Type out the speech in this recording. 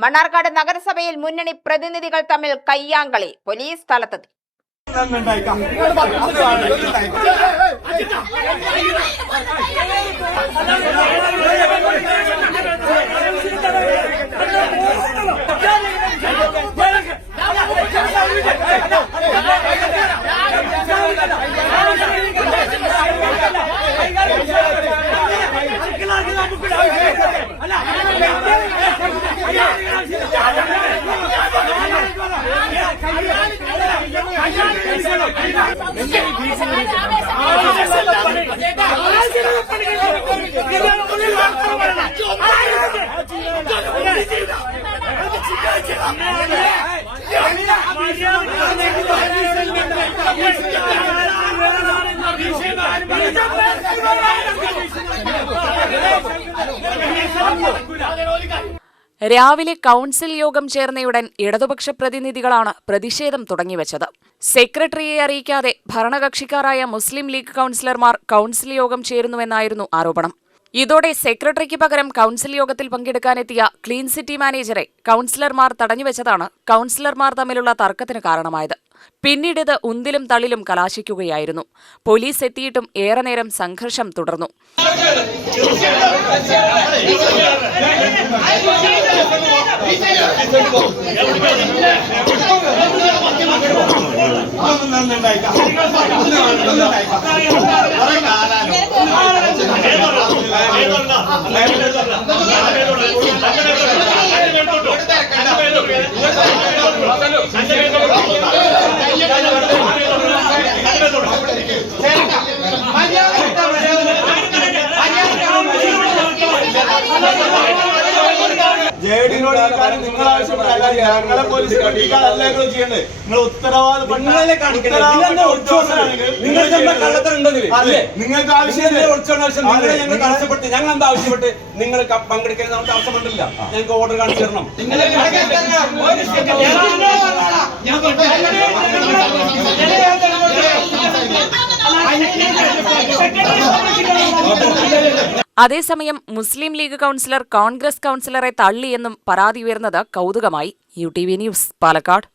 മണ്ണാർക്കാട് നഗരസഭയിൽ മുന്നണി പ്രതിനിധികൾ തമ്മിൽ കയ്യാങ്കളി. പോലീസ് സ്ഥലത്തെത്തി. രാവിലെ കൌൺസിൽ യോഗം ചേർന്നയുടൻ ഇടതുപക്ഷ പ്രതിനിധികളാണ് പ്രതിഷേധം തുടങ്ങിവച്ചത്. സെക്രട്ടറിയെ അറിയിക്കാതെ ഭരണകക്ഷിക്കാരായ മുസ്ലിം ലീഗ് കൌൺസിലർമാർ കൌൺസിൽ യോഗം ചേരുന്നുവെന്നായിരുന്നു ആരോപണം. ഇതോടെ സെക്രട്ടറിക്ക് പകരം കൌൺസിൽ യോഗത്തിൽ പങ്കെടുക്കാനെത്തിയ ക്ലീൻ സിറ്റി മാനേജറെ കൌൺസിലർമാർ തടഞ്ഞുവെച്ചതാണ് കൌൺസിലർമാർ തമ്മിലുള്ള തർക്കത്തിന് കാരണമായത്. പിന്നീടിത് ഉന്തിലും തള്ളിലും കലാശിക്കുകയായിരുന്നു. പോലീസ് എത്തിയിട്ടും ഏറെ നേരം സംഘർഷം തുടർന്നു. ജെഡിനോട് ഈ കാര്യം നിങ്ങൾ ആവശ്യപ്പെട്ടല്ല, ഞങ്ങളെ പോലീസ് പഠിക്കാനല്ല നിങ്ങൾ ചെയ്യേണ്ടത്. നിങ്ങൾ ഉത്തരവാദിത്തപ്പെട്ട നിങ്ങൾക്ക് ആവശ്യപ്പെട്ട് ഞങ്ങൾ എന്താ ആവശ്യപ്പെട്ട് നിങ്ങൾ പങ്കെടുക്കാൻ നമുക്ക് ആവശ്യപ്പെട്ടില്ല. ഞങ്ങൾക്ക് ഓർഡർ കാണിച്ചു തരണം. അതേസമയം മുസ്ലിം ലീഗ് കൌൺസിലർ കോൺഗ്രസ് കൌൺസിലറെ തള്ളിയെന്നും പരാതി ഉയർന്നത് കൗതുകമായി. UTV news, Palakkad.